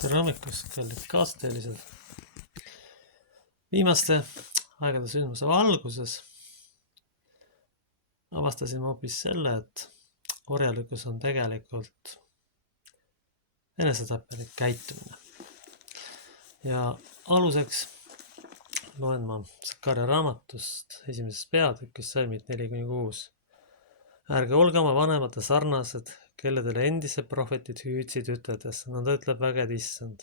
Tere hommikust, kallid kaasteelised. Viimaste aegade sündmuse valguses avastasin hoopis selle, et orjalikkus on tegelikult enesetappelik käitumine. Ja aluseks loen ma Sakkaria raamatust esimesest peatükist salmid 4-6. Ärge olge oma vanemate sarnased, kelledele endised prohvetid hüüdsid üteldes, nõnda ütleb vägede issand.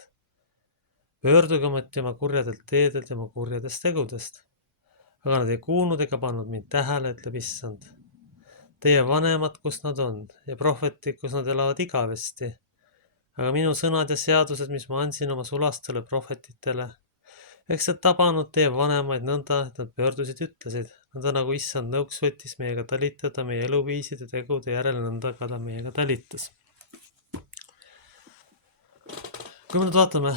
Pöörduge ometi oma kurjadelt teedelt ja oma kurjadest tegudest. Aga nad ei kuulnud ega pannud mind tähele, ütleb issand. Teie vanemad, kus nad on, ja prohvetid, kus nad elavad igavesti. Aga minu sõnad ja seadused, mis ma andsin oma sulastele prohvetitele, eks nad tabanud teie vanemaid nõnda, et nad pöördusid ütlesid, nõnda nagu issand nõuks võttis meiega talitada meie eluviiside tegude järele, nõnda ka ta meiega talitas. Kui me nüüd vaatame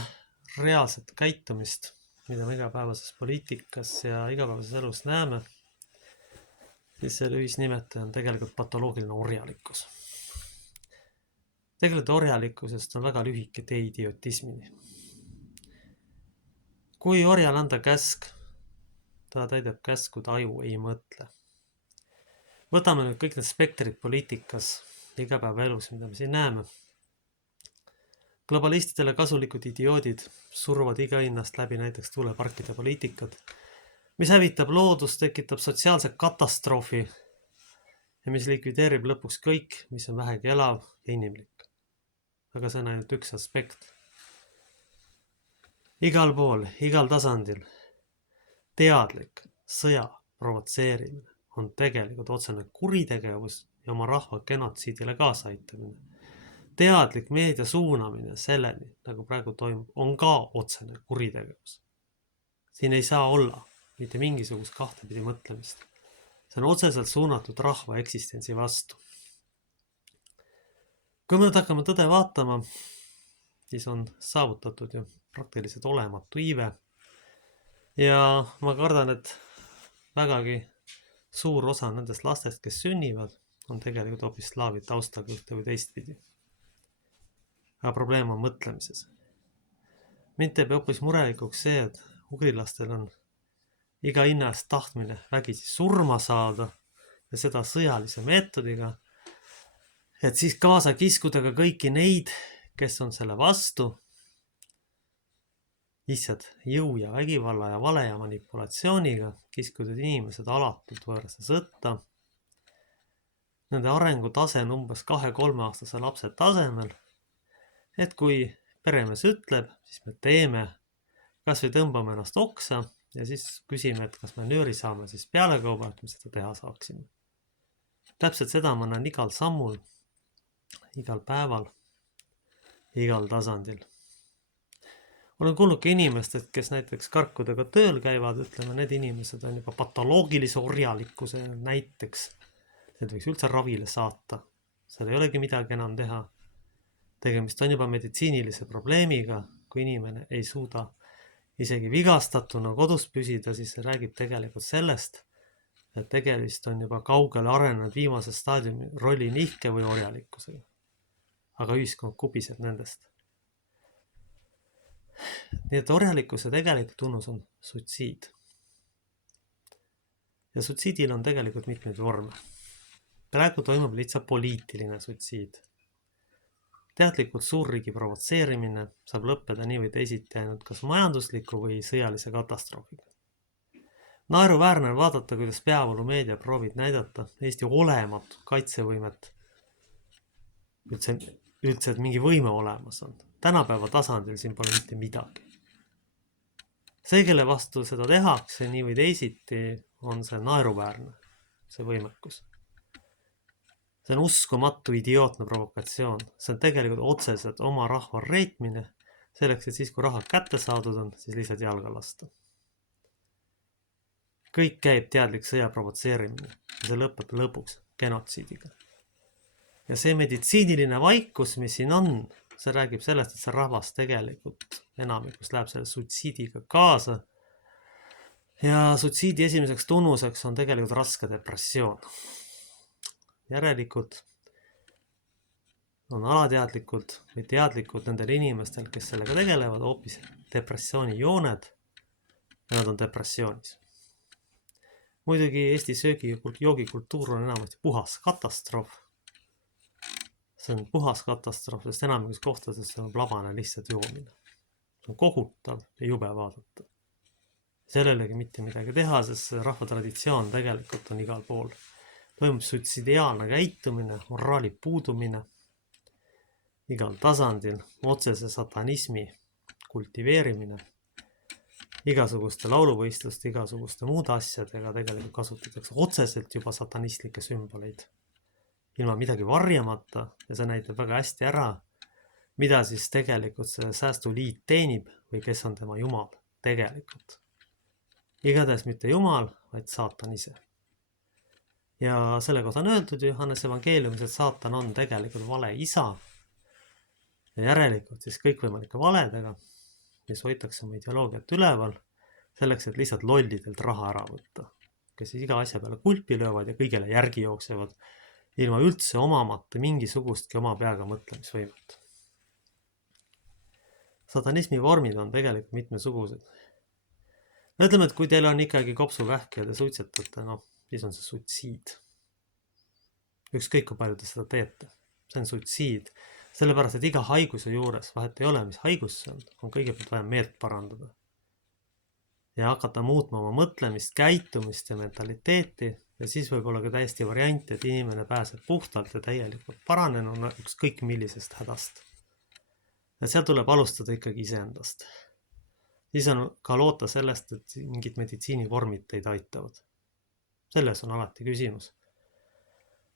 reaalset käitumist, mida me igapäevases poliitikas ja igapäevases elus näeme, siis selle ühisnimetaja on tegelikult patoloogiline orjalikkus. Tegelikult orjalikkusest on väga lühike tee idiotismini. Kui orjal anda käsk, ta täidab käsku, ta aju ei mõtle. Võtame nüüd kõik need spektrid poliitikas ja igapäevaelus, mida me siin näeme. Globalistidele kasulikud idioodid suruvad iga hinnast läbi näiteks tuuleparkide poliitikat, mis hävitab loodust, tekitab sotsiaalse katastroofi ja mis likvideerib lõpuks kõik, mis on vähegi elav ja inimlik. Aga see on ainult üks aspekt. Igal pool, igal tasandil teadlik sõja provotseerimine on tegelikult otsene kuritegevus ja oma rahva genotsiidile kaasa aitamine. Teadlik meedia suunamine selleni, nagu praegu toimub, on ka otsene kuritegevus. Siin ei saa olla mitte mingisugust kahtepidi mõtlemist. See on otseselt suunatud rahva eksistentsi vastu. Kui me nüüd hakkame tõde vaatama, siis on saavutatud ju praktiliselt olematu iive. Ja ma kardan, et vägagi suur osa nendest lastest, kes sünnivad, on tegelikult hoopis slaavi taustaga ühte või teistpidi. Aga probleem on mõtlemises. Mind teeb hoopis murelikuks see, et ugrilastel on iga hinna eest tahtmine vägisi surma saada ja seda sõjalise meetodiga, et siis kaasa kiskuda ka kõiki neid, kes on selle vastu, lihtsalt jõu ja vägivalla ja vale ja manipulatsiooniga kiskutud inimesed alatult võõrasse sõtta. Nende arengutase on umbes 2-3 aastase lapse tasemel, et kui peremees ütleb, siis me teeme, kas või tõmbame ennast oksa ja siis küsime, et kas me nööri saame siis pealekauba, et me seda teha saaksime. Täpselt seda ma näen igal sammul, igal päeval, igal tasandil. Olen kuulnud ka inimesed, kes näiteks karkudega tööl käivad, ütleme, need inimesed on juba patoloogilise orjalikkuse näiteks. Need võiks üldse ravile saata. Seal ei olegi midagi enam teha. Tegemist on juba meditsiinilise probleemiga, kui inimene ei suuda isegi vigastatuna kodus püsida, siis see räägib tegelikult sellest, et tegemist on juba kaugele arenenud viimase staadiumi rolli nihke või orjalikkusega. Aga ühiskond kubiseb nendest. Nii et orjalikkuse tegelikult tunnus on sutsiid. Ja sutsiidil on tegelikult mitmeid vorme. Praegu toimub lihtsalt poliitiline sutsiid. Teadlikult suurriigi provotseerimine saab lõppeda nii või teisiti ainult kas majandusliku või sõjalise katastroofiga. Naeruväärne vaadata, kuidas peavoolumeedia proovib näidata Eesti olematu kaitsevõimet. Üldse, et mingi võime olemas on. Tänapäeva tasandil siin pole mitte midagi. See, kelle vastu seda tehakse nii või teisiti, on see naeruväärne, see võimekus. See on uskumatu idiootne provokatsioon. See on tegelikult otseselt oma rahva reetmine, selleks, et siis, kui raha kätte saadud on, siis lihtsalt jalga lasta. Kõik käib teadlik sõja provotseerimine ja see lõpeb lõpuks genotsiidiga. Ja see meditsiiniline vaikus, mis siin on, see räägib sellest, et see rahvas tegelikult enamikus läheb selle sutsiidiga kaasa. Ja sutsiidi esimeseks tunnuseks on tegelikult raske depressioon. Järelikult on alateadlikult või teadlikult nendel inimestel, kes sellega tegelevad, hoopis depressiooni jooned ja nad on depressioonis. Muidugi Eesti joogikultuur on enamasti puhas katastroof. See on puhas katastroof, sest enamikus kohtades on labane lihtsalt joomine. See on kohutav ja jube vaadata. Sellelegi mitte midagi teha, sest rahvatraditsioon tegelikult on igal pool. Toimub suitsidiaalne käitumine, moraali puudumine igal tasandil, otsese satanismi kultiveerimine, igasuguste lauluvõistluste, igasuguste muude asjadega tegelikult kasutatakse otseselt juba satanistlikke sümboleid. Ilma midagi varjamata ja see näitab väga hästi ära, mida siis tegelikult see säästuliit teenib või kes on tema jumal tegelikult. Igatahes mitte jumal, vaid saatan ise. Ja selle kohta on öeldud Johannes evangeeliumis, et saatan on tegelikult vale isa ja järelikult siis kõikvõimalike valedega, mis hoitakse oma ideoloogiat üleval, selleks, et lihtsalt lollidelt raha ära võtta, kes siis iga asja peale kulpi löövad ja kõigele järgi jooksevad, ilma üldse omamata mingisugustki oma peaga mõtlemisvõimet. Satanismi vormid on tegelikult mitmesugused. Ütleme, et kui teil on ikkagi kopsuvähk ja te suitsetate, siis on see suitsiid. Ükskõik kui palju te seda teete. See on suitsiid. Sellepärast, et iga haiguse juures, vahet ei ole, mis haigus see on kõigepealt vaja meelt parandada. Ja hakata muutma oma mõtlemist, käitumist ja mentaliteeti ja siis võib olla ka täiesti variant, et inimene pääseb puhtalt ja täielikult paranenuna ükskõik millisest hädast. Ja seal tuleb alustada ikkagi iseendast. Siis on ka loota sellest, et mingid meditsiinivormid teid aitavad. Selles on alati küsimus.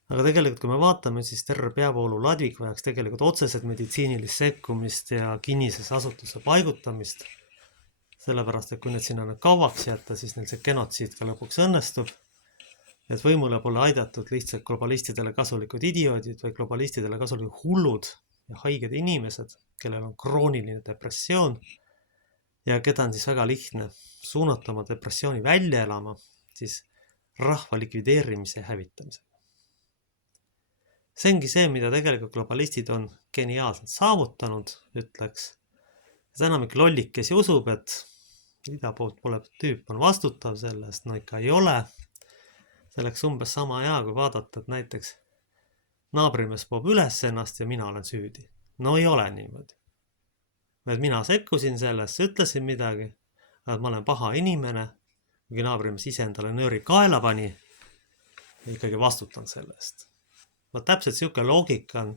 Aga tegelikult, kui me vaatame, siis terve peavoolu ladvik vajaks tegelikult otseselt meditsiinilist sekkumist ja kinnises asutuse paigutamist. Sellepärast, et kui need sinna kauaks jätta, siis neil see genotsiid ka lõpuks õnnestub. Et võimule pole aidatud lihtsalt globalistidele kasulikud idioodid või globalistidele kasulikud hullud ja haiged inimesed, kellel on krooniline depressioon ja keda on siis väga lihtne suunata oma depressiooni välja elama, siis rahva likvideerimise ja hävitamisega. See ongi see, mida tegelikult globalistid on geniaalselt saavutanud, ütleks. Ja enamik lollikesi usub, et ida poolt pole tüüp on vastutav sellest, ikka ei ole. Selleks umbes sama hea, kui vaadata, et näiteks naabrimees poob üles ennast ja mina olen süüdi. No ei ole niimoodi. Mina sekkusin sellest, ütlesin midagi, et ma olen paha inimene, kui naabrimees ise endale nööri kaela pani ja ikkagi vastutan sellest. Täpselt siuke loogika on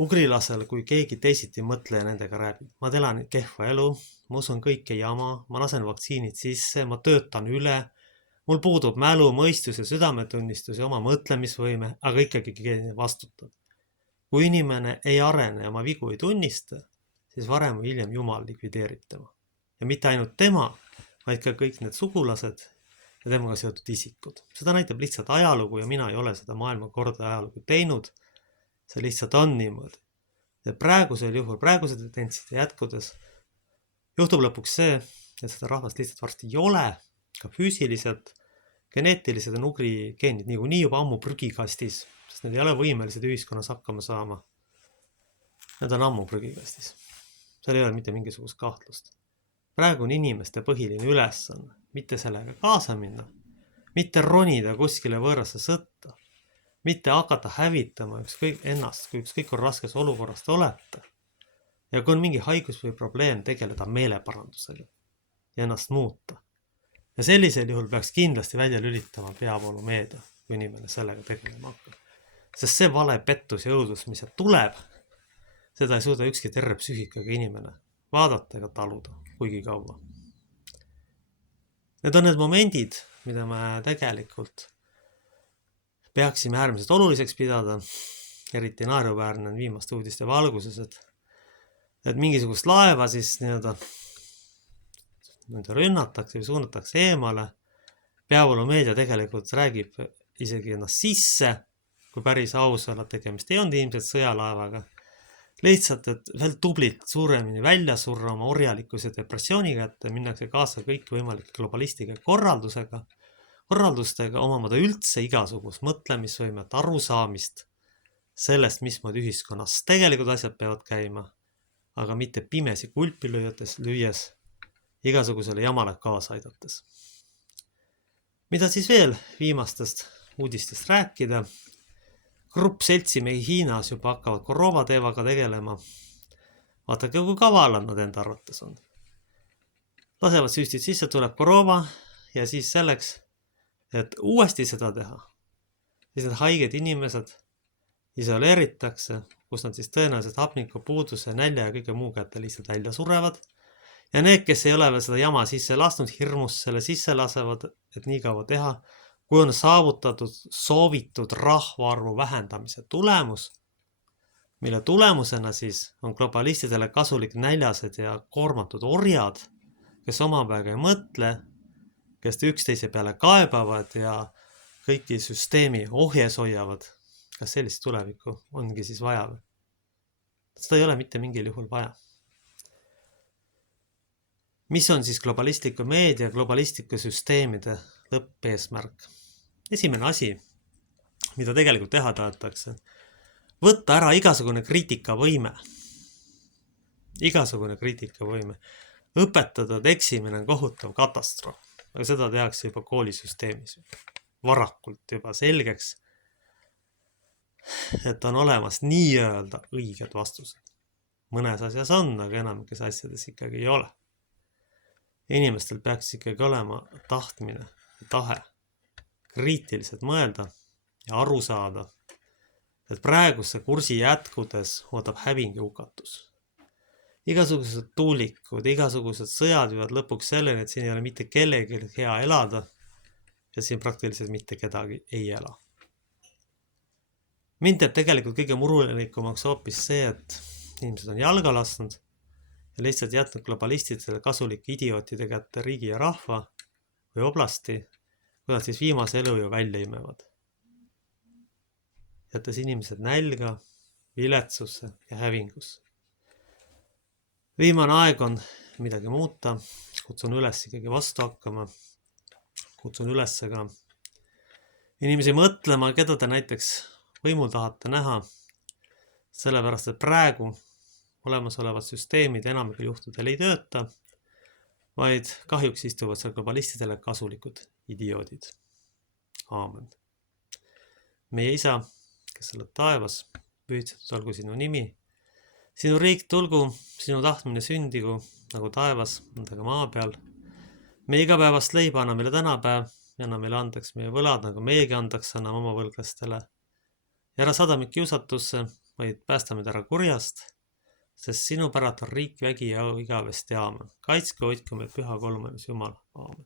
ugrilasel, kui keegi teisiti mõtle ja nendega rääbib. Ma elan kehva elu, ma usun kõike jama, ma lasen vaktsiinid sisse, ma töötan üle, mul puudub mälu, mõistus ja südametunnistus ja oma mõtlemisvõime, aga ikkagi keegi vastutab. Kui inimene ei arene ja oma vigu ei tunnista, siis varem või hiljem Jumal likvideerib tema. Ja mitte ainult tema, vaid ka kõik need sugulased ja temaga seotud isikud. Seda näitab lihtsalt ajalugu ja mina ei ole seda maailmakorda ajalugu teinud. See lihtsalt on niimoodi. Ja praegusel juhul, praeguse tendentside jätkudes juhtub lõpuks see, et seda rahvast lihtsalt varsti ei ole, ka füüsiliselt, geneetilised on ugrigeenid niikuinii juba ammu prügikastis, sest need ei ole võimelised ühiskonnas hakkama saama. Need on ammu prügikastis. Seal ei ole mitte mingisugust kahtlust. Praegu on inimeste põhiline ülesanne, mitte sellega kaasa minna, mitte ronida kuskile võõrasse sõtta, mitte hakata hävitama ükskõik ennast, kui ükskõik on raskes olukorras te olete. Ja kui on mingi haigus või probleem, tegeleda meeleparandusega ja ennast muuta. Ja sellisel juhul peaks kindlasti välja lülitama peavoolu meedia, kui inimene sellega tegelema hakkab. Sest see vale pettus ja õudus, mis tuleb, seda ei suuda ükski terve psüühikaga inimene vaadata ega taluda kuigi kaua. Need on need momendid, mida me tegelikult peaksime äärmiselt oluliseks pidada, eriti naeruväärne on viimaste uudiste valguses, et mingisugust laeva siis rünnatakse või suunatakse eemale. Peavoolu meedia tegelikult räägib isegi ennast sisse, kui päris aus olla, tegemist ei olnud ilmselt sõjalaevaga. Lihtsalt, et veel tublilt suuremini välja surra oma orjalikkuse ja depressiooni kätte, minnakse kaasa kõik võimalike globalistike korraldustega, omamada üldse igasugust mõtlemisvõimet, arusaamist sellest, mismoodi ühiskonnas tegelikult asjad peavad käima, aga mitte pimesi kulpi lüües, igasugusele jamale kaasa aidates. Mida siis veel viimastest uudistest rääkida? Grupp seltsimehi Hiinas juba hakkavad Korova teemaga tegelema. Vaadake, kui kavalad nad enda arvates on. Lasevad süstid sisse, tuleb Korova ja siis selleks, et uuesti seda teha, siis need haiged inimesed isoleeritakse, kus nad siis tõenäoliselt hapnikupuuduse, nälja ja kõige muu kätte lihtsalt välja surevad. Ja need, kes ei ole veel seda jama sisse lasknud, hirmus selle sisse lasevad, et nii kaua teha, kui on saavutatud soovitud rahvaarvu vähendamise tulemus, mille tulemusena siis on globalistidele kasulik näljased ja koormatud orjad, kes omapäega ei mõtle, kes üksteise peale kaebavad ja kõiki süsteemi ohjes hoiavad. Kas sellist tulevikku ongi siis vaja või? Seda ei ole mitte mingil juhul vaja. Mis on siis globalistliku meedia, globalistliku süsteemide lõppeesmärk? Esimene asi, mida tegelikult teha tahetakse, võtta ära igasugune kriitikavõime. Igasugune kriitikavõime. Õpetada, et eksimine on kohutav katastroof. Aga seda tehakse juba koolisüsteemis. Varakult juba selgeks, et on olemas nii-öelda õiged vastused. Mõnes asjas on, aga enamikes asjades ikkagi ei ole. Inimestel peaks ikkagi olema tahtmine, tahe, kriitiliselt mõelda ja aru saada, et praeguse kursi jätkudes ootab häving ja hukatus. Igasugused tuulikud, igasugused sõjad viivad lõpuks selleni, et siin ei ole mitte kellegi hea elada ja siin praktiliselt mitte kedagi ei ela. Mind teeb tegelikult kõige murulenikumaks hoopis see, et inimesed on jalga lasknud ja lihtsalt jätnud globalistidele kasulike idiootide kätte riigi ja rahva või oblasti, kui nad siis viimase elu ju välja imevad. Jättes inimesed nälga, viletsusse ja hävingusse. Viimane aeg on midagi muuta, kutsun üles ikkagi vastu hakkama, kutsun üles ka inimesi mõtlema, keda te näiteks võimul tahate näha, sellepärast, et praegu olemasolevad süsteemid enamikul juhtudel ei tööta, vaid kahjuks istuvad seal globalistidele kasulikud idioodid. Aamen. Meie isa, kes oled taevas, pühitsetud olgu sinu nimi, sinu riik tulgu, sinu tahtmine sündigu, nagu taevas, nõnda maa peal. Meie igapäevast leiba anna meile tänapäev ja anna meile andeks meie võlad, nagu meiegi andaks anname oma võlglastele. Ja ära saada meid kiusatusse, vaid päästa meid ära kurjast, sest sinu päralt on riik, vägi ja igavesti aamen. Kaitske, hoidku meid püha kolmanes Jumal. Aamen.